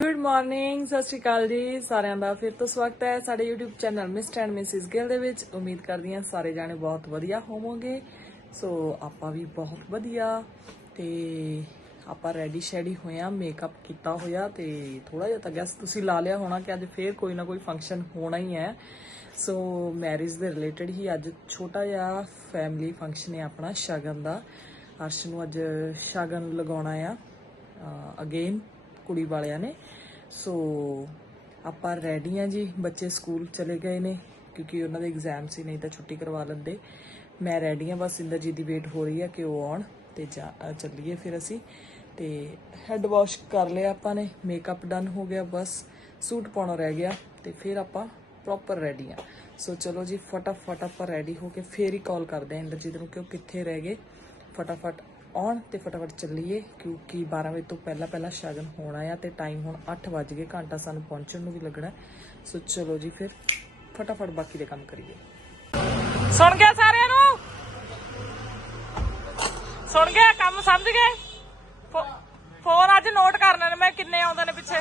Good morning ਸਤਿ ਸ਼੍ਰੀ ਅਕਾਲ ਜੀ ਸਾਰਿਆਂ ਦਾ। ਫਿਰ ਤੋਂ ਸਵਾਗਤ ਹੈ ਸਾਡੇ YouTube channel mister and Mrs Gill ਦੇ ਵਿੱਚ। ਉਮੀਦ ਕਰਦੀ ਹਾਂ ਸਾਰੇ ਜਾਣੇ ਬਹੁਤ ਵਧੀਆ ਹੋਵੋਗੇ। ਸੋ ਆਪਾਂ ਵੀ ਬਹੁਤ ਵਧੀਆ ਤੇ ਆਪਾਂ ਰੈਡੀ ਸ਼ੈਡੀ ਹੋਇਆ ਮੇਕਅਪ ਕੀਤਾ ਹੋਇਆ ਤੇ ਥੋੜਾ ਜਿਹਾ ਤਾਂ ਗੈਸ ਤੁਸੀਂ ਲਾ ਲਿਆ ਹੋਣਾ ਕਿ ਅੱਜ ਫੇਰ ਕੋਈ ਨਾ ਕੋਈ ਫੰਕਸ਼ਨ ਹੋਣਾ ਹੀ ਹੈ। ਸੋ ਮੈਰਿਜ ਦੇ ਰਿਲੇਟਡ ਹੀ ਅੱਜ ਛੋਟਾ ਜਿਹਾ ਫੈਮਿਲੀ ਫੰਕਸ਼ਨ ਹੈ ਆਪਣਾ, ਸ਼ਗਨ ਦਾ। ਅਰਸ਼ ਨੂੰ ਅੱਜ ਸ਼ਗਨ ਲਗਾਉਣਾ ਆ। ਅਗੇਨ ਕੁੜੀ ਵਾਲਿਆਂ ਨੇ। ਸੋ ਆਪਾਂ ਰੈਡੀ ਆ ਜੀ। ਬੱਚੇ ਸਕੂਲ ਚਲੇ ਗਏ ਨੇ, ਕਿਉਂਕਿ ਉਹਨਾਂ ਦੇ ਐਗਜ਼ਾਮ ਸੀ, ਨਹੀਂ ਤਾਂ ਛੁੱਟੀ ਕਰਵਾ ਲੈਂਦੇ। ਮੈਂ ਰੈਡੀ ਆ ਬਸ ਇੰਦਰਜੀਤ ਦੀ ਵੇਟ ਹੋ ਰਹੀ ਆ ਕਿ ਉਹ ਆਉਣ ਤੇ ਜਾ- ਚੱਲੀਏ ਫਿਰ ਅਸੀਂ। ਤੇ ਹੈੱਡ ਵਾਸ਼ ਕਰ ਲਿਆ ਆਪਾਂ ਨੇ ਮੇਕਅਪ ਡਨ ਹੋ ਗਿਆ, ਬਸ ਸੂਟ ਪਾਉਣਾ ਰਹਿ ਗਿਆ ਤੇ ਫਿਰ ਆਪਾਂ ਪ੍ਰੋਪਰ ਰੈਡੀ ਆ ਸੋ ਚਲੋ ਜੀ, ਫਟਾਫਟ ਆਪਾਂ ਰੈਡੀ ਹੋ ਕੇ ਫੇਰ ਹੀ ਕਾਲ ਕਰਦੇ ਆ ਇੰਦਰਜੀਤ ਨੂੰ ਕਿ ਉਹ ਕਿੱਥੇ ਰਹਿ ਗਏ। ਫਟਾਫਟ ਆਉਣ ਤੇ ਫਟਾਫਟ ਚੱਲੀਏ ਕਿਉਂਕਿ 12 ਵਜੇ ਤੋਂ ਪਹਿਲਾਂ ਪਹਿਲਾਂ ਸ਼ਗਨ ਹੋਣਾ ਆ ਤੇ ਟਾਈਮ ਹੁਣ 8 ਵੱਜ ਗਏ ਘੰਟਾ ਸਾਨੂੰ ਪਹੁੰਚਣ ਨੂੰ ਵੀ ਲੱਗਣਾ। ਸੋ ਚਲੋ ਜੀ ਫਿਰ ਫਟਾਫਟ ਬਾਕੀ ਦੇ ਕੰਮ ਕਰੀਏ। ਸੁਣ ਗਿਆ ਸਾਰਿਆਂ ਨੂੰ? ਸੁਣ ਗਿਆ ਕੰਮ ਸਮਝ ਗਏ? ਫੋਨ ਅੱਜ ਨੋਟ ਕਰਨੇ ਨੇ ਮੈਂ ਕਿੰਨੇ ਆਉਂਦੇ ਨੇ ਪਿੱਛੇ।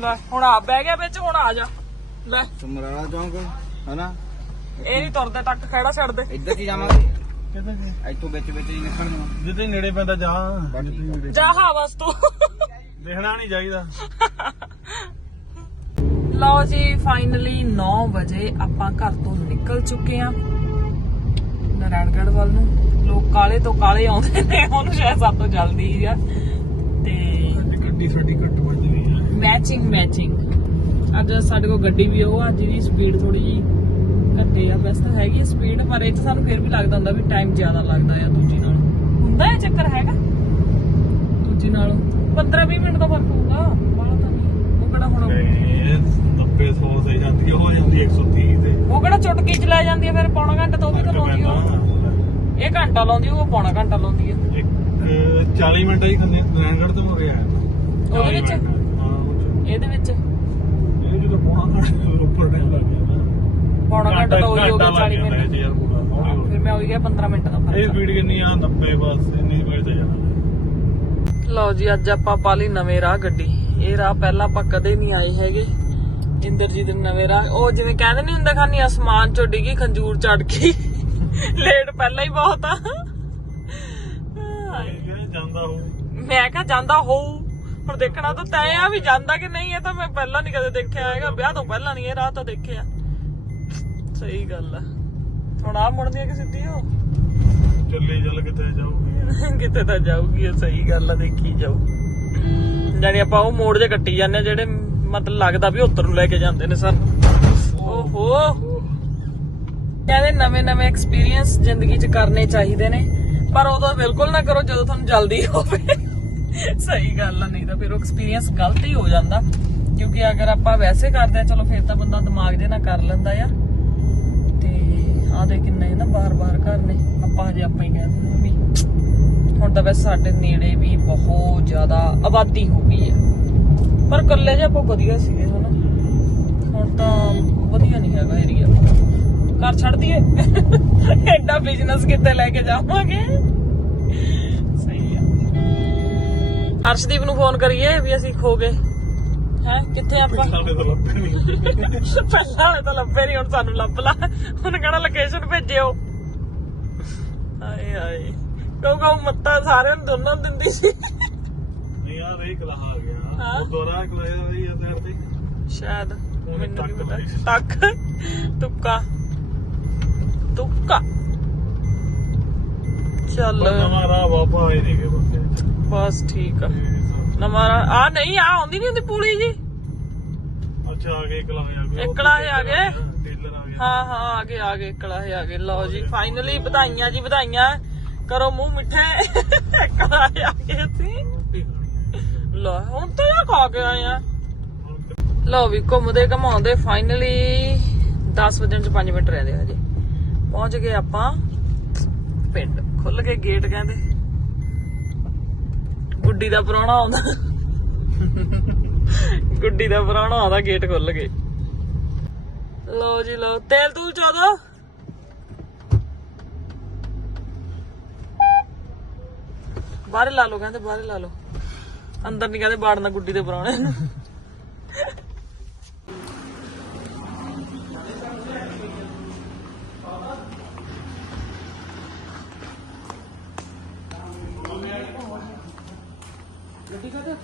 ਲੈ ਹੁਣ ਆ ਬਹਿ ਗਿਆ ਵਿੱਚ ਹੁਣ ਆ ਜਾ। ਲੈ। ਸਮਰਾਲਾ ਚੌਂਕ ਹਨਾ? ਇਹ ਨਹੀਂ ਤੁਰਦੇ ਤੱਕ ਖੜਾ ਛੱਡ ਦੇ ਇੱਧਰ ਕੀ ਜਾਵਾਂਗੇ? ਕਿਤੇ ਜੀ ਇੱਥੋਂ ਵਿੱਚ ਵਿੱਚ ਹੀ ਨਿਕਲਣਾ ਜਿੱਥੇ ਨੇੜੇ ਪੈਂਦਾ ਜਾ। ਜਿੱਥੇ ਨੇੜੇ ਜਾ ਹਵਸ ਤੂੰ। ਦੇਖਣਾ ਨਹੀਂ ਚਾਹੀਦਾ। ਲਓ ਜੀ ਫਾਈਨਲੀ 9 ਵਜੇ ਆਪਾਂ ਘਰ ਤੋਂ ਨਿਕਲ ਚੁੱਕੇ ਆ ਨਾਰਾਇਣਗੜ੍ਹ ਵੱਲ ਨੂੰ। ਲੋਕ ਕਾਲੇ ਤੋਂ ਕਾਲੇ ਆਉਂਦੇ ਨੇ ਉਹਨੂੰ ਸ਼ਾਇਦ ਸਭ ਤੋਂ ਜਲਦੀ ਆ। ਤੇ ਗੱਡੀ ਸਾਡੀ ਘੱਟ ਵੱਜ ਰਹੀ ਹੈ। ਮੈਚਿੰਗ ਮੈਚਿੰਗ ਅੱਜ ਸਾਡੇ ਕੋਲ ਗੱਡੀ ਵੀ ਉਹ ਅੱਜ ਦੀ ਸਪੀਡ ਥੋੜੀ ਜੀ ਘੱਟੇ ਆ ਵੈਸੇ ਤਾਂ ਹੈਗੀ ਸਪੀਡ ਪਰ ਇਹ 'ਚ ਸਾਨੂੰ ਫਿਰ ਵੀ ਲੱਗਦਾ ਹੁੰਦਾ ਵੀ ਟਾਈਮ ਜ਼ਿਆਦਾ ਲੱਗਦਾ ਆ ਦੂਜੀ ਨਾਲੋਂ। ਹੁੰਦਾ ਇਹ ਚੱਕਰ ਹੈਗਾ? ਦੂਜੀ ਨਾਲੋਂ। 15-20 ਮਿੰਟ ਦਾ ਫ਼ਰਕ ਹੋਊਗਾ। ਬਾਹਲਾ ਤਾਂ ਨਹੀਂ। ਉਹ ਕਿਹੜਾ ਹੁਣ ਇਹ 90 100 ਸੇ ਜਾਂਦੀ ਆ, ਹੋ ਜਾਂਦੀ 130 ਤੇ। ਉਹ ਕਿਹੜਾ ਚੁਟਕੀ ਚ ਲੈ ਜਾਂਦੀ ਆ ਫਿਰ ਪੌਣਾ ਘੰਟਾ ਤੋਂ ਵੀ ਤਾਂ ਲਾਉਂਦੀ ਆ। ਇਹ ਘੰਟਾ ਲਾਉਂਦੀ ਉਹ ਪੌਣਾ ਘੰਟਾ ਲਾਉਂਦੀ ਆ। ਇੱਕ 40 ਮਿੰਟ ਹੀ ਕੰਨੇ ਨਾਰਾਇਣਗੜ੍ਹ ਤੋਂ ਮੁਰੇ ਆਇਆ। ਉਹਦੇ ਵਿੱਚ? ਹਾਂ ਉਹ 'ਚ। ਇਹਦੇ ਵਿੱਚ? ਇਹ ਜਦੋਂ ਪੌਣਾ ਘੰਟਾ ਉੱਪਰ ਟਾਈਮ ਲੱਗ ਗਿਆ। ਪੌਣਾ ਘੰਟਾ ਤਾਂ ਉਹੀ ਹੋ ਗਿਆ 40 ਲੱਗ ਮਿੰਟ। ਜਾਂਦਾ ਯਾਰ ਪੂਰਾ ਹੌਲੀ ਹੌਲੀ। ਫਿਰ ਮੈਂ ਉਹੀ ਗਿਆ 15 ਮਿੰਟ ਦਾ ਇਹ ਫ਼ਰਕ ਸਪੀਡ ਕਿੰਨੀ ਆ? 90 ਬਸ ਇੰਨੀ ਸਪੀਡ ਤੇ ਜਾਣਾ। ਲਓ ਜੀ ਅੱਜ ਆਪਾਂ ਪਾ ਲਈ ਨਵੇਂ ਰਾਹ ਗੱਡੀ। ਇਹ ਰਾਹ ਪਹਿਲਾਂ ਆਪਾਂ ਕਦੇ ਨਹੀਂ ਆਏ ਹੈਗੇ। ਇੰਦਰਜੀਤ ਦੇ ਨਵੇਂ ਰਾਹ ਉਹ ਜਿਵੇਂ ਕਹਿੰਦੇ ਨਹੀਂ ਹੁੰਦਾ ਖਾਨੀ ਅਸਮਾਨ ਚੋਂ ਡਿੱਗੀ ਖੰਜੂਰ ਚੜ ਗਈ। ਲੇਟ ਪਹਿਲਾਂ ਹੀ ਬਹੁਤ ਆ। ਇਹ ਜਾਂਦਾ ਹੋ ਮੈਂ ਕਿਹਾ ਜਾਂਦਾ ਹੋਊ ਹੁਣ ਦੇਖਣਾ ਤਾਂ ਤੈਂ ਆ ਵੀ ਜਾਂਦਾ ਕਿ ਨਹੀਂ ਇਹ ਤਾਂ ਮੈਂ ਪਹਿਲਾਂ ਨਹੀਂ ਕਦੇ ਦੇਖਿਆ ਹੈਗਾ। ਵਿਆਹ ਤੋਂ ਪਹਿਲਾਂ ਨਹੀਂ ਇਹ ਰਾਹ ਤਾਂ ਦੇਖਿਆ। ਸਹੀ ਗੱਲ ਆ। ਹੁਣ ਆ ਮੁੜਦੀ ਆ ਕਿ ਸਿੱਧੀ ਹੋ ਚੱਲੇ ਚੱਲ ਕਿੱਥੇ ਜਾਊਗੀ। ਕਿਤੇ ਤਾਂ ਜਾਊਗੀ ਇਹ ਸਹੀ ਗੱਲ ਆ ਦੇਖੀ ਜਾਊ। ਜਾਨੀ ਆਪਾਂ ਉਹ ਮੋੜ ਜੇ ਕੱਟੀ ਜਾਂਦੇ ਆ ਜਿਹੜੇ ਮਤਲਬ ਲੱਗਦਾ ਵੀ ਉੱਤਰ ਨੂੰ ਲੈ ਕੇ ਜਾਂਦੇ ਨੇ ਸਾਨੂੰ। ਓਹੋ। ਕਹਿੰਦੇ ਨਵੇਂ ਨਵੇਂ ਐਕਸਪੀਰੀਅੰਸ ਜ਼ਿੰਦਗੀ 'ਚ ਕਰਨੇ ਚਾਹੀਦੇ ਨੇ। ਪਰ ਉਦੋਂ ਬਿਲਕੁਲ ਨਾ ਕਰੋ ਜਦੋਂ ਤੁਹਾਨੂੰ ਜਲਦੀ ਹੋਵੇ। ਸਹੀ ਗੱਲ ਆ ਨਹੀਂ ਤਾਂ ਫਿਰ ਉਹ ਐਕਸਪੀਰੀਅੰਸ ਗਲਤ ਹੀ ਹੋ ਜਾਂਦਾ। ਕਿਉਂਕਿ ਅਗਰ ਆਪਾਂ ਵੈਸੇ ਕਰਦੇ ਆ ਚਲੋ ਫਿਰ ਤਾਂ ਬੰਦਾ ਦਿਮਾਗ ਦੇ ਨਾਲ ਕਰ ਲੈਂਦਾ ਆ ਆ ਦੇ ਕਿੰਨੇ ਨਾ ਬਾਰ-ਬਾਰ ਘਰ ਨੇ। ਆਪਾਂ ਹਜੇ ਆਪਾਂ ਹੀ ਕਹਿੰਦੇ ਹਾਂ ਵੀ ਹੁਣ ਤਾਂ ਵੈਸੇ ਸਾਡੇ ਨੇੜੇ ਵੀ ਬਹੁਤ ਜ਼ਿਆਦਾ ਆਬਾਦੀ ਹੋ ਗਈ ਹੈ ਪਰ ਕੱਲੇ ਜੇ ਆਪਾਂ ਵਧੀਆ ਸੀਗੇ ਹਨਾ। ਹੁਣ ਤਾਂ ਵਧੀਆ ਨਹੀਂ ਹੈਗਾ ਏਰੀਆ ਘਰ ਛੱਡ ਦਈਏ। ਐਡਾ ਬਿਜ਼ਨਸ ਕਿੱਥੇ ਲੈ ਕੇ ਜਾਵਾਂਗੇ। ਸਹੀ ਆ। ਅਰਸ਼ਦੀਪ ਨੂੰ ਫੋਨ ਕਰੀਏ ਵੀ ਅਸੀਂ ਖੋ ਗਏ। ਹੈ ਕਿੱਥੇ ਆਪਾਂ? ਸਾਡੇ ਤਾਂ ਲੱਭੇ ਨਹੀਂ ਤਾਂ ਲੱਭੇ ਨਹੀਂ ਹੁਣ ਸਾਨੂੰ ਲੱਭ ਲਾ। ਹੁਣ ਕਹਣਾ ਲੋਕੇਸ਼ਨ ਭੇਜਿਓ? ਹਾਏ ਹਾਏ। ਕਹੂ ਕਹੂ ਮੱਤਾ ਸਾਰਿਆਂ ਨੂੰ ਦੋਨਾਂ ਦਿੰਦੀ ਸੀ? ਨਹੀਂ ਯਾਰ ਇਹ ਕਲਾ ਆ ਗਿਆ। ਉਹ ਦੋਰਾ ਕਲਾ ਰਹੀ ਆ ਸਾਈਡ ਤੇ। ਸ਼ਾਇਦ ਮੈਨੂੰ ਨਹੀਂ ਪਤਾ। ਟੱਕ ਤੁੱਕਾ? ਤੁੱਕਾ। ਚੱਲ। ਨਵਾਂ ਰਾਹ ਵਾਪਾ ਆਏ ਨਹੀਂਗੇ ਬੰਦੇ ਬਸ ਠੀਕ ਆ। ਨਵਾਂ ਆ ਨਹੀਂ ਆ ਆਉਂਦੀ ਨਹੀਂ ਹੁੰਦੀ ਪੂਲੀ ਜੀ। ਅੱਛਾ ਆ ਗਏ ਕਲਾ ਆ ਗਏ ਇਹ ਕਲਾਹੇ ਆ ਗਏ? ਟੇਲਰ ਆ ਗਿਆ। ਹਾਂ ਹਾਂ ਆ ਗਏ ਆ ਗਏ ਕਲਾਹੇ ਆ ਗਏ ਲਓ ਜੀ ਫਾਈਨਲੀ ਵਧਾਈਆਂ ਜੀ ਵਧਾਈਆਂ। ਕਰੋ ਮੂੰਹ ਮਿੱਠੇ। ਕਲਾਹੇ ਆ ਗਏ ਅਸੀਂ ਲਓ ਹੁਣ ਤਾਂ ਇਹ ਖਾ ਕੇ ਆਏ ਆ। ਲਓ ਵੀ ਘੁੰਮਦੇ ਘਮਾਉਂਦੇ ਫਾਈਨਲੀ 10 ਵਜੇ ਚ 5 ਮਿੰਟ ਰਹਿੰਦੇ ਹਜੇ। ਪਹੁੰਚ ਗਏ ਆਪਾਂ ਪਿੰਡ। ਖੁੱਲ ਕੇ ਗੇਟ ਕਹਿੰਦੇ। ਗੁੱਡੀ ਦਾ ਪ੍ਰਾਹੁਣਾ ਆਉਂਦਾ। ਗੁੱਡੀ ਦਾ ਪ੍ਰਾਹੁਣਾ ਆਉਂਦਾ ਗੇਟ ਖੁੱਲ ਕੇ। ਲੋ ਜੀ ਲਓ, ਤੇਲ ਤੂਲ ਚੋਦੋ ਬਾਹਰ ਲਾ ਲਓ, ਕਹਿੰਦੇ ਬਾਹਰ ਲਾ ਲਓ। ਅੰਦਰ ਨਹੀਂ ਕਹਿੰਦੇ ਬਾੜਨਾ ਗੁੱਡੀ ਦੇ ਪਰਾਉਣੇ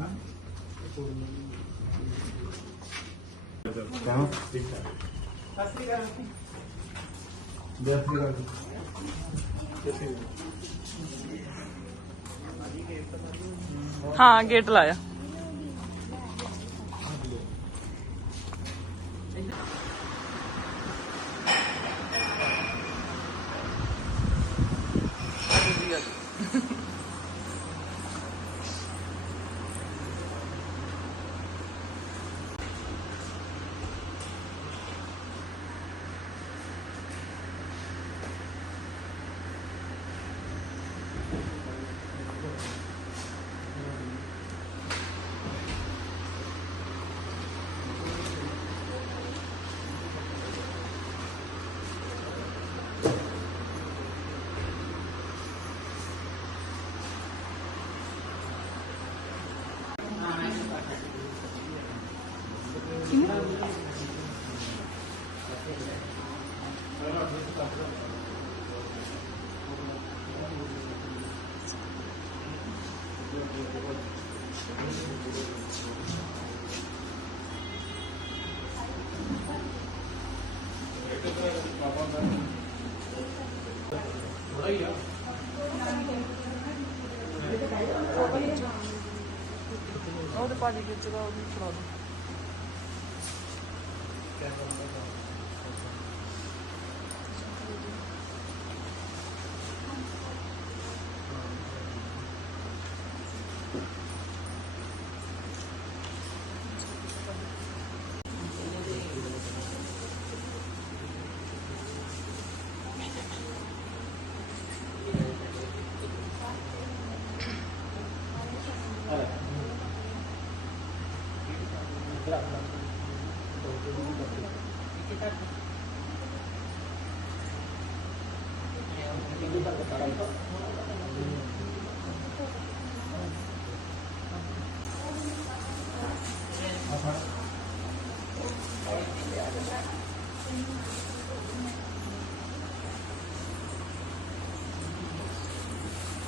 ਫੇਰ ਅੰਦਰ ਕਰ ਕਿਉਂ ਹਾਂ ਗੇਟ ਲਾਇਆ। ਉਹਦੇ ਪਾਜੀ ਖਿੱਚਦਾ ਉਹਨੂੰ ਫੜਾ ਦੋ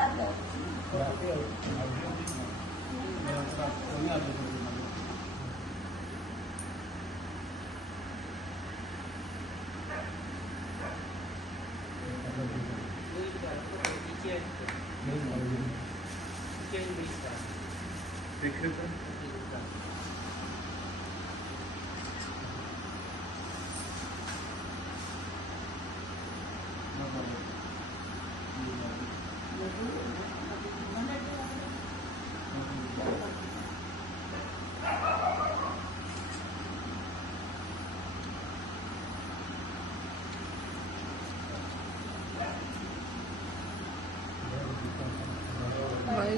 Yeah.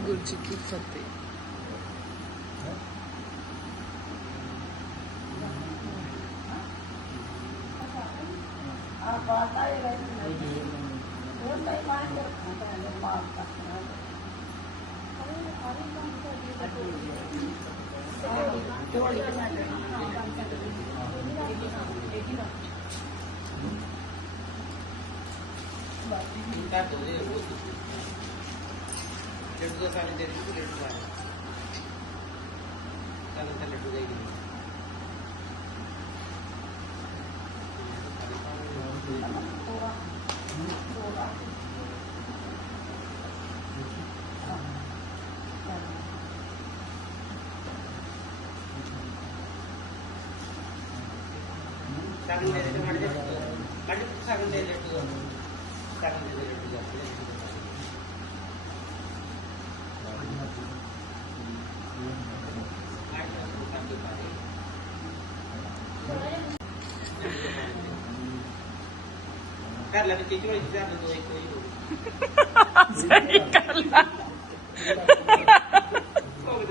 ਵਾਹਿਗੁਰੂ ਜੀ ਕੀ ਫਤਿਹ। ਲੱਡੂ ਦਾ ਸਾਰੇ ਦੇ ਦਿੱਤੇ ਲੱਡੂ ਦਾ ਚੱਲ ਤੇ ਲੱਡੂ ਦੇ ਦੇ ਸਾਗਨ ਦੇ ਦੇ ਮੜ ਦੇ ਮੜ ਸਾਗਨ ਦੇ ਦੇ ਲੱਡੂ ਸਾਗਨ ਦੇ ਦੇ ਲੱਡੂ ਦਾ ਕਰ ਲੈ ਤੇ ਚੀਜ਼ ਜਾ ਦੋ ਇੱਕ ਹੀ ਹੋ ਸਹੀ ਗੱਲ ਆ ਭੋਗ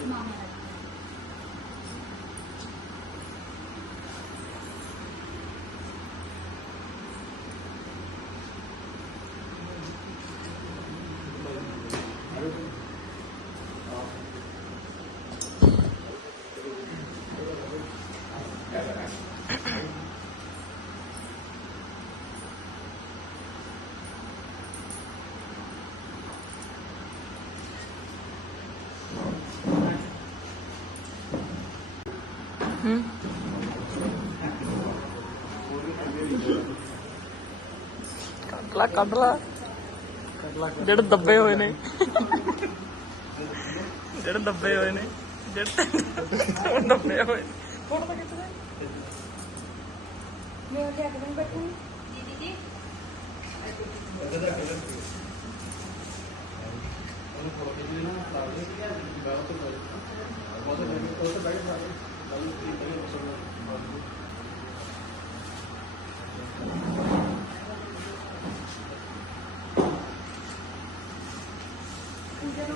ਲਾ ਕੱਢ ਲਾ ਜਿਹੜੇ ਦੱਬੇ ਹੋਏ ਨੇ। ਜਿਹੜੇ ਦੱਬੇ ਹੋਏ ਨੇ ਜਿਹੜੇ ਦੱਬੇ ਹੋਏ ਨੇ। ਫੋਟੋ ਤਾਂ ਕਿੱਥੇ ਮੈਂ ਉਹਦੇ ਅੱਗੇ ਬੈਠੂੰ ਦੀਦੀ ਜੀ। ਉਹਨੂੰ ਫੋਟੋ ਖਿੱਚ ਲੈਣਾ ਲਾ ਦੇ ਕਿ ਯਾਰ ਬਾਹਰ ਤੋਂ ਬਾਹਰ ਉਹ ਤਾਂ ਬੈਠ ਉਹ ਤਾਂ ਬੈਠ ਸਾਰੇ ਬਾਹਰ ਕੀ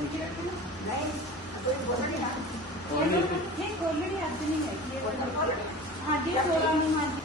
ਕਰੇ ਸਭ ਨਹੀਂ। ਅੱਜ ਨਹੀਂ ਹੈਗੀ। ਅੱਜ ਹੀ 16 ਨੂੰ ਅੱਜ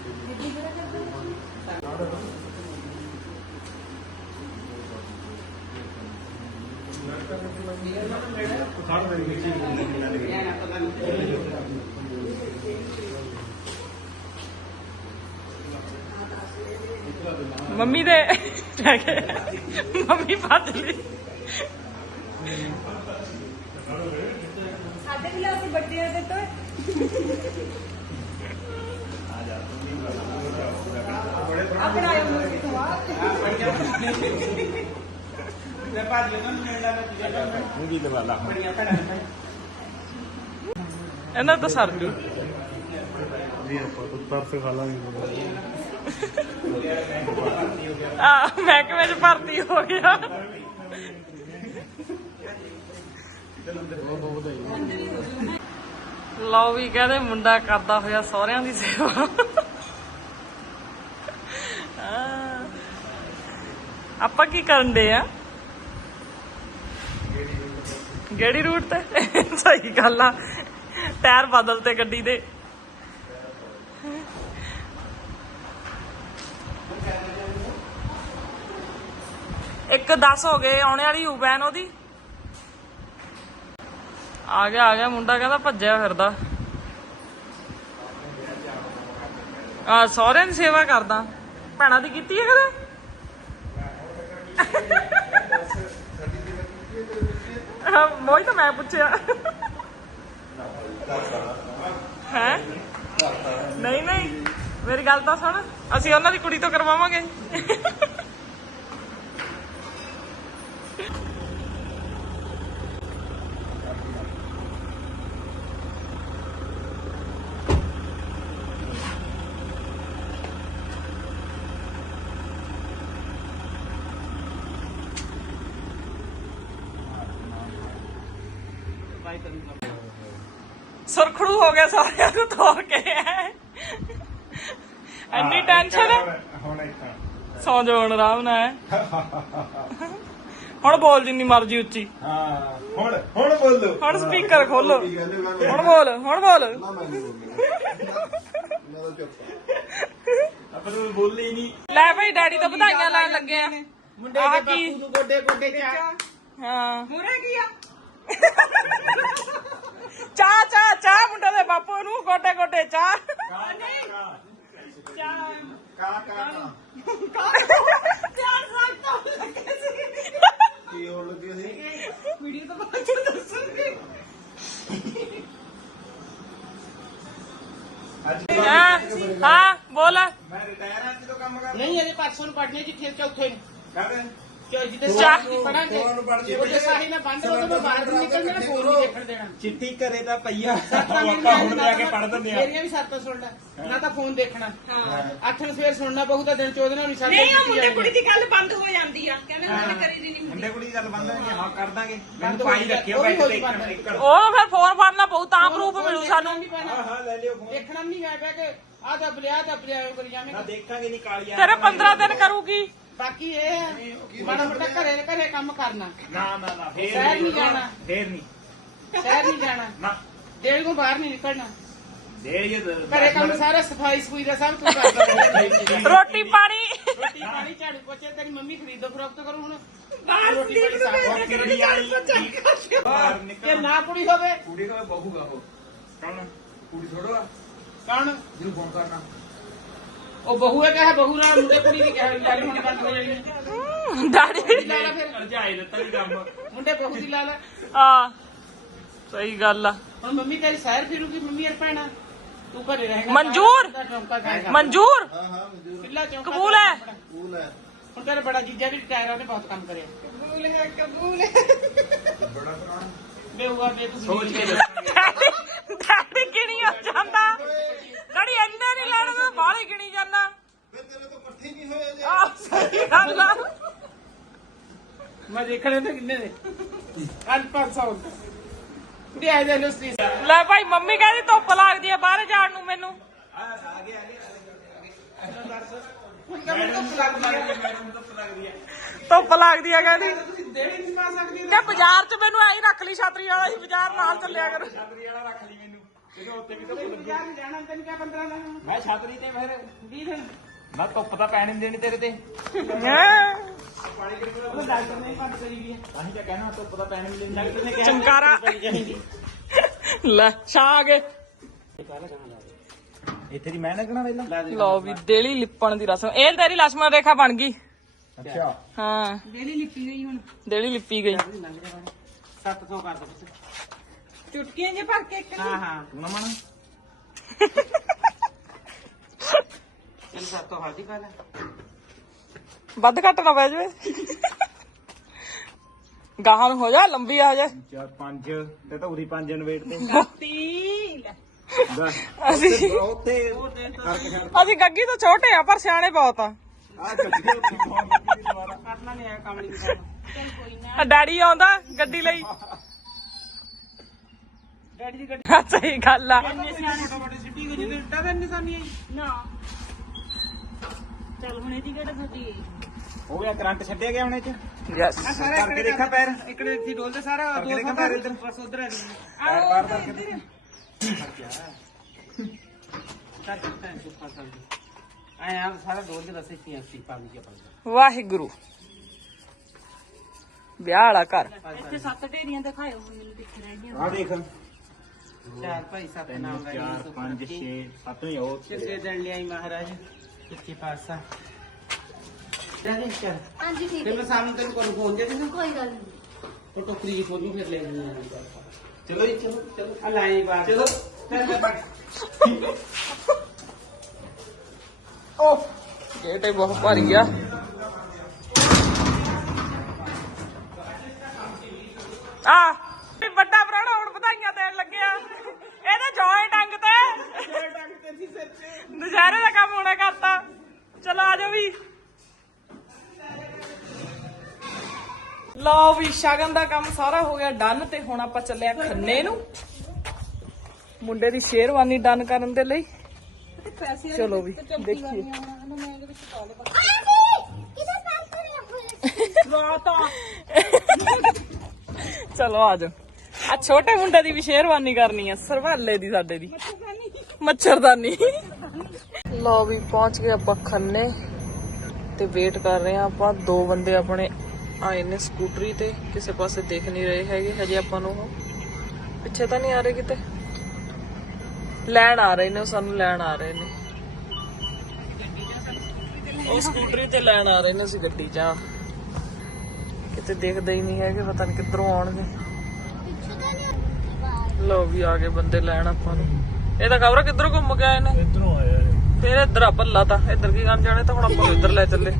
ਮੰਮੀ ਦੇ ਮੰਮੀ ਭੱਜ ਲਈ। ਸਾਡੇ ਵੀ ਅਸੀਂ ਵੱਡੇ ਦੇ ਤੋਂ। ਆਪਣਾ ਆਇਆ ਮੁੰਡੇ ਆ ਮੈਂ ਭਾਜੀ ਉਹਨਾਂ ਨੂੰ ਮਿਲਣਾ ਮੈਂ ਜਿਹੜਾ ਉਹ ਵੀ ਲਵਾ ਲਾ। ਬੜੀਆਂ ਭੈਣਾਂ ਨੇ ਇਹਨਾਂ ਤਾਂ ਸਰ ਜੂ। ਵੀ ਆਪਾਂ ਤੋਂ ਤਰਸ ਖਾ ਲਾਂਗੇ। ਆ ਮਹਿਕਮੇ ਚ ਭਰਤੀ ਹੋ ਗਿਆ। ਲਓ ਵੀ ਕਹਿੰਦੇ ਮੁੰਡਾ ਕਰਦਾ ਹੋਇਆ ਸਹੁਰਿਆਂ ਦੀ ਸੇਵਾ। ਆ। ਆਪਾਂ ਕੀ ਕਰਨ ਦੇ ਆ? ਗੇੜੀ ਰੂਟ ਤੇ? ਸਹੀ ਗੱਲ ਆ। ਟਾਇਰ ਬਦਲ ਤੇ ਗੱਡੀ ਦੇ। ਇੱਕ 10 ਹੋ ਗਏ, ਆਉਣੇ ਵਾਲੀ ਹੂ ਉਹਦੀ। ਆ ਗਿਆ ਆ ਗਿਆ, ਮੁੰਡਾ ਕਹਿੰਦਾ ਭੱਜਿਆ ਫਿਰਦਾ। ਆ, ਸਹੁਰਿਆਂ ਦੀ ਸੇਵਾ ਕਰਦਾ। ਭੈਣਾਂ ਦੀ ਕੀਤੀ ਹੈ ਕਦੇ? ਹਾਂ, ਮੋਈ ਤਾਂ ਮੈਂ ਪੁੱਛਿਆ। ਹੈ? ਨਹੀਂ ਨਹੀਂ। ਮੇਰੀ ਗੱਲ ਤਾਂ ਸੁਣ ਅਸੀਂ ਉਹਨਾਂ ਦੀ ਕੁੜੀ ਤੋਂ ਕਰਵਾਵਾਂਗੇ। ਬਾਈ ਕਰੂੰਗਾ ਸੁਰਖੜੂ ਹੋ ਗਿਆ ਸਾਰਿਆਂ ਨੂੰ ਧੋ ਕੇ। ਇੰਨੀ ਟੈਨਸ਼ਨ ਹੁਣ ਇੱਥੇ ਸੌ ਜਾਓ ਹੁਣ ਆਰਾਮ ਨਾਲ ਹੁਣ ਬੋਲ ਜਿੰਨੀ ਮਰਜ਼ੀ ਉੱਚੀ। ਹਾਂ ਹੁਣ ਹੁਣ ਬੋਲੋ। ਹੁਣ ਸਪੀਕਰ ਖੋਲੋ। ਹੁਣ ਬੋਲ ਹੁਣ ਬੋਲ। ਆਪਾਂ ਨੂੰ ਬੋਲੇ ਹੀ ਨਹੀਂ। ਲੈ ਭਾਈ ਡੈਡੀ ਤੋਂ ਵਧਾਈਆਂ ਲੈਣ ਲੱਗੇ ਆ। ਮੁੰਡੇ ਦੇ ਕੀ? ਬਾਪੂ ਨੂੰ ਗੋਡੇ ਗੋਡੇ ਚਾ। ਹਾਂ। ਮੂਰੇ ਕੀ ਆ? ਚਾਹ ਚਾਹ ਚਾਹ ਮੁੰਡੇ ਦੇ ਬਾਪੂ ਨੂੰ ਗੋਡੇ ਗੋਡੇ ਚਾਹ। ਕਾ ਕਾ ਧਿਆਨ ਰੱਖ ਤਾਂ ਲੱਗੇ ਸੀ ਕੀ ਹੋਣ ਲੱਗੀ ਸੀ ਵੀਡੀਓ ਤਾਂ ਬਾਅਦ ਚ ਦੱਸੂਗੀ ਹਾਂ ਹਾਂ ਬੋਲ। ਮੈਂ ਰਿਟਾਇਰ ਹਾਂ ਜਦੋਂ ਕੰਮ ਕਰ ਨਹੀਂ ਇਹਦੇ ਪਾਸੋਂ ਨੂੰ ਪੜਨੇ ਜਿੱਥੇ ਚੌਥੇ ਨੂੰ। ਨੂੰ ਨਾ ਚਿੱਠੀ ਘਰੇ ਤਾਂ ਪਈਆ ਸੱਤਾਂ ਆਪਾਂ ਹੁਣ ਜਾ ਕੇ ਪੜ ਦਿੰਦੇ ਆ। ਮੇਰੀਆਂ ਵੀ ਸੱਤਾਂ ਸੁਣ ਲੈ। ਨਾ ਤਾਂ ਫੋਨ ਦੇਖਣਾ। ਅੱਠ ਨੂੰ ਸਵੇਰ ਸੁਣਨਾ ਬਹੁਤ ਦਿਨ ਚੋਦ ਨਾਲ ਨਹੀਂ ਸਾਡੇ ਨਹੀਂ ਉਹ ਮੁੰਡੇ ਕੁੜੀ ਦੀ ਗੱਲ ਬੰਦ ਹੋ ਜਾਂਦੀ ਆ। ਕਹਿੰਦੇ ਗੱਲ ਕਰੀ ਦੀ ਨਹੀਂ ਮੁੰਡੇ ਕੁੜੀ ਦੀ ਗੱਲ ਬੰਦ ਨਹੀਂ ਹਾਂ ਕਰ ਦਾਂਗੇ। ਮੈਨੂੰ ਹੋ ਰੱਖਿਓ ਹੋ ਤੇ ਉਹ ਫਿਰ ਫੋਨ ਫੜਨਾ ਪਊ ਤਾਂ ਪ੍ਰੂਫ ਮਿਲੂ ਸਾਨੂੰ। ਹਾਂ ਹਾਂ ਲੈ ਲਿਓ ਫੋਨ। ਦੇਖਣਾ ਨਹੀਂ ਪਿਆ ਕਿ ਆ ਦੱਬ ਲਿਆ ਦੱਬ ਲਿਆ ਕਰੀ ਨਾ ਜਾਵੇਂ। ਦੇਖਾਂਗੇ ਨਹੀਂ ਕਾਲੀਆਂ ਤੇਰੇ 15 ਦਿਨ ਕਰੂਗੀ। ਬਾਕੀ ਇਹ ਹੈ ਮਾੜਾ ਮੋਟਾ ਘਰੇ ਘਰੇ ਕੰਮ ਕਰਨਾ। ਨਾ ਨਾ ਨਾ ਫੇਰ ਸ਼ਹਿਰ ਨਹੀਂ ਜਾਣਾ। ਫੇਰ ਨਹੀਂ। ਸ਼ਹਿਰ ਨਹੀਂ ਜਾਣਾ। ਨਾ। ਡੇਢ ਤੋਂ ਬਾਹਰ ਨਹੀਂ ਨਿਕਲਣਾ। ਦੇ ਇਹ ਘਰੇ ਕੰਮ ਸਾਰਾ ਸਫ਼ਾਈ ਸਫੂਈ ਦਾ ਸਭ ਤੂੰ ਕਰਦਾ। ਰੋਟੀ ਪਾਣੀ। ਰੋਟੀ ਪਾਣੀ। ਝਾੜੂ ਪੋਚੇ ਤੇਰੀ ਮੰਮੀ ਖਰੀਦੋ ਫਰੋਖਤ ਕਰੂ ਹੁਣ। ਬਾਹਰ ਕਿਹੜੀ ਜੇ ਨਿਕਲ ਨਾ ਕੁੜੀ ਹੋਵੇ। ਕੁੜੀ ਦਾ ਬਹੂਗਾ ਉਹ ਕੌਣ ਕੁੜੀ ਛੋੜੋ ਕੌਣ? ਜਿਹਨੂੰ ਫੋਨ ਕਰਨਾ। ਉਹ ਬਹੂ ਹੈ ਕਹੇ ਬਹੂ ਨਾਲ ਮੁੰਡੇ ਕੁੜੀ ਦੀ ਕਹਿ ਲੜੀ ਹੁਣ ਬੰਦ ਹੋ ਜਾਣੀ ਹੈ। ਡੈਡੀ ਲਾ ਲਾ ਫਿਰ ਅਰਜਾਈ ਦਿੱਤਾ ਹੀ ਕੰਮ ਮੁੰਡੇ ਬਹੂ ਦੀ ਲਾ ਲਾ ਆ ਸਹੀ ਗੱਲ ਆ ਹੁਣ ਮੰਮੀ ਤੇਰੀ ਸੈਰ ਫਿਰੂਗੀ ਮੰਮੀ ਯਾਰ ਭੈਣਾ ਤੂੰ ਘਰੇ ਰਹੇਗਾ ਮਨਜ਼ੂਰ। ਟੌਂਕਾ ਖਾਏਗਾ ਮਨਜ਼ੂਰ ਕਿੱਲਾ ਚੌਂਕਾ ਕਬੂਲ ਹੈ। ਕਬੂਲ ਹੈ ਹੁਣ ਤੇਰਾ ਬੜਾ ਜੀਜਾ ਵੀ ਰਿਟਾਇਰ ਉਹਨੇ ਬਹੁਤ ਕੰਮ ਕਰਿਆ ਕਬੂਲ ਹੈ ਕਬੂਲ ਹੈ ਬੜਾ ਪੁਰਾਣਾ ਬੇਹੂਆ ਬੇ ਤੁਸੀਂ ਸੋਚ ਕੇ ਡੈਡੀ ਡੈਡੀ ਇੰਨੇ ਨਹੀਂ ਲੈਣਾ ਤਾਂ ਬਾਹਲੇ ਗਿਣੀ ਜਾਂਦਾ। ਫਿਰ ਤੇਰੇ ਤੋਂ ਇਕੱਠੇ ਨਹੀਂ ਹੋਏ ਜੇ। ਆ ਸਹੀ ਗੱਲ ਆ। ਮੈਂ ਦੇਖਣੇ ਤੇ ਕਿੰਨੇ ਨੇ? ਅੱਜ 500 ਕੁੜੀ ਆਏ ਦੇ ਲੋ ਸਟੇਜ ਲੈ ਭਾਈ ਮੰਮੀ ਕਹਿੰਦੀ ਧੁੱਪ ਲੱਗਦੀ ਆ ਬਾਹਰ ਜਾਣ ਨੂੰ ਮੈਨੂੰ। ਕਮੇ ਤੋਂ ਲੱਗਦੀ ਹੈ ਮੈਨੂੰ ਤਾਂ ਪਤਾ ਲੱਗਦੀ ਹੈ ਧੁੱਪ ਲੱਗਦੀ ਆ ਕਹਿੰਦੀ। ਤੁਸੀਂ ਨਹੀਂ ਪਾ ਸਕਦੀ। ਕਿ ਬਾਜ਼ਾਰ 'ਚ ਮੈਨੂੰ ਐਂ ਰੱਖ ਲਈ ਛਾਤਰੀ ਵਾਲਾ ਹੀ ਬਾਜ਼ਾਰ ਨਾਲ ਚੱਲਿਆ ਕਰ। ਛਤਰੀ ਵਾਲਾ ਰੱਖ ਲਈ ਮੈਂ ਤਾਂ ਨਹੀਂ ਦੇਣੀ ਤੇਰੇ ਤੇ। ਲੱਗਣਾ ਪਹਿਲਾਂ ਲਿਪਣ ਦੀ ਰਸਮ। ਇਹ ਤੇਰੀ ਲక్ష్మణ ਰੇਖਾ ਬਣ ਗਈ। ਅੱਛਾ। ਹਾਂ। ਡੇਲੀ ਲਿਪੀ ਗਈ ਹੁਣ। ਦੇਲੀ ਲਿਪੀ ਗਈ। 700 ਕਰ ਦੋ। ਚੁਟਕੀਆਂ ਜੇ ਭਰ ਕੇ ਇੱਕ ਹਾਂ ਹਾਂ ਤੂੰ ਨਾ ਮਨ ਚਲ 700 ਹਲਦੀ ਪਾ ਲੈ। ਵੱਧ ਘੱਟ ਨਾ ਪੈ ਜਾਵੇ। ਗਾਹਾਂ ਨੂੰ ਹੋ ਜਾ ਲੰਬੀ ਆ ਜਾ। ਚਾਰ ਪੰਜ ਤੇ ਤਾਂ ਉਰੀ ਪੰਜ ਨਵੇੜ ਤੇ। ਤੀ ਲੈ। ਬਸ ਅਸੀਂ ਉੱਥੇ ਕਰਕੇ ਛੱਡ ਅਸੀਂ ਗੱਗੀ ਤੋਂ ਛੋਟੇ ਆ ਪਰ ਸਿਆਣੇ ਬਹੁਤ ਆ। ਆ ਗੱਡੀ ਉੱਥੇ ਦੁਬਾਰਾ। ਕਰਨਾ ਨਹੀਂ ਆ ਕੰਮ ਨਹੀਂ ਕਰਨਾ। ਆ ਡੈਡੀ ਆਉਂਦਾ ਗੱਡੀ ਲਈ। ਡੈਡੀ ਦੀ ਗੱਡੀ। ਹਾਂ, ਸਹੀ ਗੱਲ ਆ। ਇੰਨੇ ਸਿਆਣੇ ਟਮਾਟਰ ਸਿੱਟੀ ਗਈ ਜਦੋਂ ਇੱਟਾਂ ਦਾ ਨਿਸ਼ਾਨੀ ਆਈ ਨਾ। ਚੱਲ ਹੁਣ ਇਹਦੀ ਕਿਹੜਾ ਸੱਦੀ ਗਈ? ਹੋ ਗਿਆ ਕਰੰਟ ਛੱਡਿਆ ਗਿਆ ਹੁਣ ਇਹ ਚ। ਯੈਸ ਆ ਸਾਰਾ ਕਰਕੇ ਦੇਖਾਂ ਪੈਰ। ਇਕੜੇ ਸੀ ਡੋਲਦੇ ਸਾਰਾ ਕਰਕੇ ਦੋ ਦੇਖਾਂ ਪੈਰ ਪੈਰ ਇੱਧਰ। ਬਸ ਉਧਰ ਆ ਜੀ। ਪੈਰ ਬਾਹਰ ਕਰਕੇ ਦੇਖਾਂ। ਕਰ ਦਿੱਤਾ ਹੈ ਸੁੱਕਾ ਸਬਜ਼ੀ ਆ ਯਾਰ ਸਾਰਾ ਡੋਲ ਕੇ ਦੱਸੇ ਸੀ ਅਸੀਂ ਪਾਣੀ ਕੀ ਪਾਣੀ ਵਾਹਿਗੁਰੂ। ਵਿਆਹ ਵਾਲਾ ਘਰ। ਇੱਥੇ ਸੱਤ ਢੇਰੀਆਂ ਦਿਖਾਇਓ ਮੈਨੂੰ ਦਿਖ ਰਹੀਆਂ ਆ ਦੇਖ। ਚਾਰ ਭਾਈ ਸੱਤ ਤਿੰਨ ਨਾਮ ਦਾ ਚਾਰ ਪੰਜ ਛੇ ਸੱਤ ਨਹੀਂ ਉਹ। ਕਿੱਥੇ ਦਣ ਲਿਆਈ ਮਹਾਰਾਜ ਕਿੱਥੇ ਪਾਸਾ ਚੱਲ ਚੱਲ। ਹਾਂਜੀ ਠੀਕ ਫਿਰ ਮੈਂ ਸਾਹਮਣੇ ਤੈਨੂੰ ਕੋਲ ਫੋਨ ਦੇ ਦੇਣਾ ਕੋਈ ਗੱਲ ਨਹੀਂ। ਉਹ ਟੋਕਰੀ ਜੀ ਖੋਲੂ ਫਿਰ ਲੈ ਲੈਣੀ ਚਲੋ ਜੀ ਚਲੋ ਚਲੋ। ਆ ਲਾਈ ਬਾਤ ਚਲੋ। ਚੱਲ ਚੱਲ ਬੈਠ ਓ ਗੇਟ ਹੀ ਬਹੁਤ ਭਾਰੀ ਆ। ਆ ਇਹ ਵੱਡਾ ਪ੍ਰਾਹੁਣਾ ਹੁਣ ਵਧਾਈਆਂ ਦੇਣ ਲੱਗਿਆ ਇਹਦੇ ਜੋਏ ਟੰਗ ਤੇ। ਨਜ਼ਾਰੇ ਦਾ ਕੰਮ ਹੋਣਾ ਕਰਤਾ। ਚਲੋ ਆ ਜਾਓ ਵੀ। ਲਓ ਵੀ ਸ਼ਗਨ ਦਾ ਕੰਮ ਸਾਰਾ ਹੋ ਗਿਆ ਡਨ ਤੇ ਹੁਣ ਆਪਾਂ ਚੱਲੇ ਆ ਖੰਨੇ ਨੂੰ। ਮੁੰਡੇ ਦੀ ਸ਼ੇਰਵਾਨੀ ਡਨ ਕਰਨ ਦੇ ਲਈ। ਚਲੋ ਵੀ ਦੇਖੀਏ। ਚਲੋ ਆ ਜਾਓ। ਆ ਛੋਟੇ ਮੁੰਡੇ ਦੀ ਵੀ ਸ਼ੇਰਵਾਨੀ ਕਰਨੀ ਆ, ਸਰਵਾਲੇ ਦੀ ਸਾਡੇ ਦੀ। ਮੱਛਰਦਾਨੀ। ਲੋ ਵੀ ਪਹੁੰਚ ਗਏ ਆਪਾਂ ਖੰਨੇ ਤੇ ਵੇਟ ਕਰ ਰਹੇ ਆ ਆਪਾਂ। ਦੋ ਬੰਦੇ ਆਪਣੇ ਆਏ ਨੇ ਸਕੂਟਰੀ ਤੇ, ਕਿਸੇ ਪਾਸੇ ਦੇਖ ਨਹੀਂ ਰਹੇ ਹੈਗੇ, ਹਜੇ ਆਪਾਂ ਨੂੰ ਪਿੱਛੇ ਤਾਂ ਨਹੀਂ ਆ ਰਹੇ ਕਿਤੇ। ਲੈਣ ਆ ਰਹੇ ਨੇ ਸਾਨੂੰ ਲੈਣ ਆ ਰਹੇ ਨੇ। ਉਹ ਸਕੂਟਰੀ ਤੇ ਲੈਣ ਆ ਰਹੇ ਨੇ ਅਸੀਂ ਗੱਡੀ 'ਚ। ਕਿਤੇ ਦੇਖਦੇ ਹੀ ਨਹੀਂ ਹੈਗੇ, ਪਤਾ ਨਹੀਂ ਕਿੱਧਰੋਂ ਆਉਣਗੇ। ਲੋ ਵੀ ਆ ਗਏ ਬੰਦੇ ਲੈਣ ਆਪਾਂ ਨੂੰ। ਇਹ ਤਾਂ ਖਬਰ ਕਿੱਧਰੋਂ ਘੁੰਮ ਕੇ ਆਏ ਨੇ? ਇਧਰੋਂ ਆਇਆ ਇਹ। ਫੇਰ ਇੱਧਰ ਆ ਭੱਲਾ ਤਾਂ। ਇੱਧਰ ਕੀ ਕਰਨ ਜਾਣੇ? ਤਾਂ ਹੁਣ ਆਪਾਂ ਨੂੰ ਇੱਧਰ ਲੈ ਚੱਲੇ।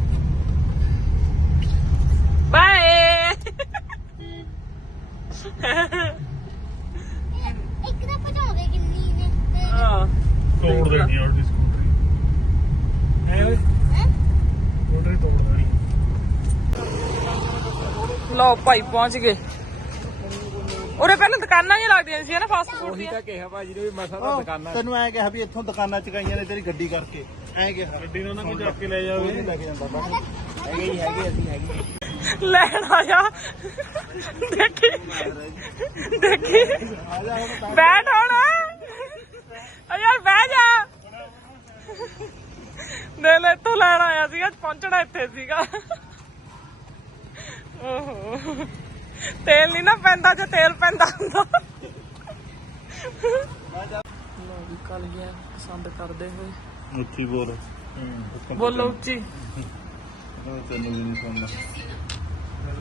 ਬਾਏ! ਇੱਕ ਤਾਂ ਭਜਾਉਂਦੇ ਕਿੰਨੀ ਨੇ ਤੇ। ਹਾਂ। ਤੋੜ ਦੇਣੀ ਆ ਉਹਦੀ ਸਕੂਟਰੀ ਐ ਓਏ ਸਕੂਟਰੀ ਤੋੜ ਦੇਣੀ ਲਓ ਭਾਈ ਪਹੁੰਚ ਗਏ। ਉਰੇ ਪਹਿਲਾਂ ਦੁਕਾਨਾਂ ਜਿਹੀਆਂ ਲੱਗਦੀਆਂ ਸੀ ਨਾ ਫਾਸਟ ਫੂਡ ਦੀਆਂ ਤਾਂ ਕਿਹਾ ਭਾਜੀ ਨੇ ਵੀ ਮਸਾ ਤਾਂ ਦੁਕਾਨਾਂ ਤੈਨੂੰ ਐ ਕਿਹਾ ਵੀ ਇੱਥੋਂ ਦੁਕਾਨਾਂ ਚਕਾਈਆਂ ਨੇ ਤੇਰੀ ਗੱਡੀ ਕਰਕੇ। ਐ ਕਿਹਾ। ਗੱਡੀ ਨੂੰ ਨਾ ਕੋਈ ਚੱਕ ਕੇ ਲੈ ਕੋਈ ਜਾਵੇ ਨਹੀਂ ਲੈ ਕੇ ਜਾਂਦਾ ਬਸ। ਹੈਗੇ ਹੀ ਹੈਗੇ ਅਸੀਂ ਹੈਗੇ ਲੈਣ ਆਇਆ ਦੇਖੀ। ਦੇਖੀ। ਬੈਠ ਹੁਣ। ਆ ਯਾਰ ਬਹਿ ਜਾ। ਦੇ ਲੈ ਤੂੰ ਲੈਣ ਆਇਆ ਸੀਗਾ ਪਹੁੰਚਣਾ ਇੱਥੇ ਸੀਗਾ। ਓਹੋ। ਤੇਲ ਨਹੀਂ ਨਾ ਪੈਂਦਾ ਜੇ ਤੇਲ ਪੈਂਦਾ ਹੁੰਦਾ। ਲੋ ਵੀ ਕੱਲ ਗਿਆ ਪਸੰਦ ਕਰਦੇ ਹੋਏ। ਉੱਚੀ ਬੋਲ। ਬੋਲੋ ਉੱਚੀ। ਤੈਨੂੰ ਵੀ ਨਹੀਂ ਸੁਣਨਾ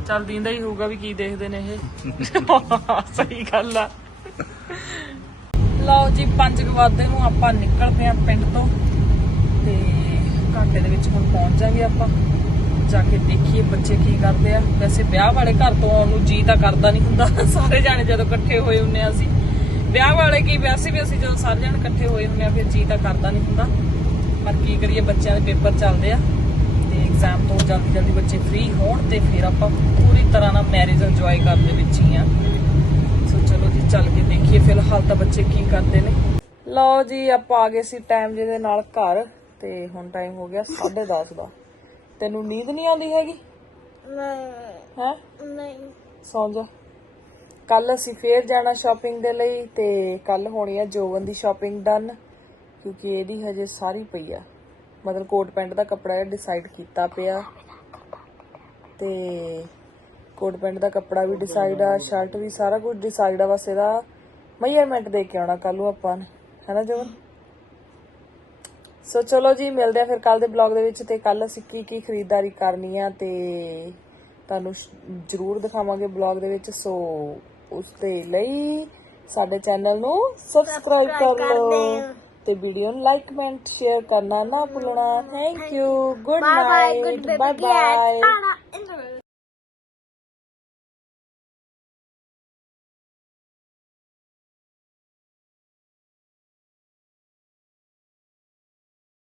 ਚੱਲ ਦੀਂਦਾ ਹੀ ਹੋਊਗਾ ਵੀ ਕੀ ਦੇਖਦੇ ਨੇ ਇਹ। ਸਹੀ ਗੱਲ ਆ। ਲਓ ਜੀ 5 ਵਜੇ ਨੂੰ ਆਪਾਂ ਨਿਕਲਦੇ ਆ ਪਿੰਡ ਤੋਂ। ਤੇ ਘੰਟੇ ਦੇ ਵਿੱਚ ਹੁਣ ਪਹੁੰਚ ਜਾਾਂਗੇ ਆਪਾਂ। ਜਾ ਕੇ ਦੇਖੀਏ ਬੱਚੇ ਕੀ ਕਰਦੇ ਆ। ਵੈਸੇ ਵਿਆਹ ਵਾਲੇ ਘਰ ਤੋਂ ਆਉਣ ਨੂੰ ਜੀ ਤਾਂ ਕਰਦਾ ਨਹੀਂ ਹੁੰਦਾ। ਸਾਰੇ ਜਾਣੇ ਜਦੋਂ ਇਕੱਠੇ ਹੋਏ ਹੁੰਨੇ ਆ ਅਸੀਂ। ਵਿਆਹ ਵਾਲੇ ਕੀ, ਵੈਸੇ ਵੀ ਅਸੀਂ ਜਦੋਂ ਸਾਰੇ ਜਾਣੇ ਇਕੱਠੇ ਹੋਏ ਹੁੰਨੇ ਆ, ਫਿਰ ਜੀ ਤਾਂ ਕਰਦਾ ਨਹੀਂ ਹੁੰਦਾ। ਪਰ ਕੀ ਕਰੀਏ, ਬੱਚਿਆਂ ਦੇ ਪੇਪਰ ਚੱਲਦੇ ਆ। ਤੇ ਐਗਜ਼ਾਮ ਤੋਂ ਜਲਦੀ ਜਲਦੀ ਬੱਚੇ ਫ੍ਰੀ ਹੋਣ ਤੇ ਫਿਰ ਆਪਾਂ ਪੂਰੀ ਤਰ੍ਹਾਂ ਨਾਲ ਮੈਰਿਜ ਇੰਜੋਏ ਕਰਨ ਦੇ ਵਿੱਚ ਹੀ ਆ। ਸੋ ਚਲੋ ਜੀ, ਚੱਲ ਕੇ ਦੇਖੀਏ ਫਿਲਹਾਲ ਤਾਂ ਬੱਚੇ ਕੀ ਕਰਦੇ ਨੇ। ਲਓ ਜੀ, ਆਪਾਂ ਆ ਗਏ ਸੀ ਟਾਈਮ ਜਿਹਦੇ ਨਾਲ ਘਰ। ਤੇ ਹੁਣ ਟਾਈਮ ਹੋ ਗਿਆ 10:30 ਦਾ। ਤੈਨੂੰ ਨੀਂਦ ਨਹੀਂ ਆਉਂਦੀ ਹੈਗੀ? ਨਹੀਂ ਹੈ? ਨਹੀਂ। ਸੌਂ ਜਾ। ਕੱਲ ਅਸੀਂ ਫੇਰ ਜਾਣਾ ਸ਼ਾਪਿੰਗ ਦੇ ਲਈ ਤੇ ਕੱਲ ਹੋਣੀ ਆ ਜੋਵਨ ਦੀ ਸ਼ਾਪਿੰਗ ਡਨ ਕਿਉਂਕਿ ਇਹਦੀ ਹਜੇ ਸਾਰੀ ਪਈ ਆ। ਮਤਲਬ ਕੋਟ ਪੈਂਟ ਦਾ ਕੱਪੜਾ ਡਿਸਾਈਡ ਕੀਤਾ ਪਿਆ। ਤੇ ਕੋਟ ਪੈਂਟ ਦਾ ਕੱਪੜਾ ਵੀ ਡਿਸਾਈਡ ਆ ਸ਼ਰਟ ਵੀ ਸਾਰਾ ਕੁਝ ਡਿਸਾਈਡ ਆ ਬਸ ਇਹਦਾ ਮੈਜ਼ਰਮੈਂਟ ਦੇ ਕੇ ਆਉਣਾ ਕੱਲ ਨੂੰ ਆਪਾਂ ਨੇ। ਹੈਨਾ ਜੋਵਨ ਸੋ ਚਲੋ ਜੀ ਮਿਲਦੇ ਆ ਫਿਰ ਕੱਲ ਦੇ ਬਲੌਗ ਦੇ ਵਿੱਚ ਤੇ ਕੱਲ ਅਸੀਂ ਕੀ ਕੀ ਖਰੀਦਦਾਰੀ ਕਰਨੀ ਆ ਤੇ ਤੁਹਾਨੂੰ ਜਰੂਰ ਦਿਖਾਵਾਂਗੇ ਬਲੌਗ ਦੇ ਵਿੱਚ। ਸੋ ਉਸ ਦੇ ਲਈ ਸਾਡੇ ਚੈਨਲ ਨੂੰ ਸਬਸਕ੍ਰਾਈਬ ਕਰ ਲਓ ਤੇ ਵੀਡੀਓ ਨੂੰ ਲਾਈਕ ਕਮੈਂਟ ਸ਼ੇਅਰ ਕਰਨਾ ਨਾ ਭੁੱਲਣਾ। Thank you good night bye bye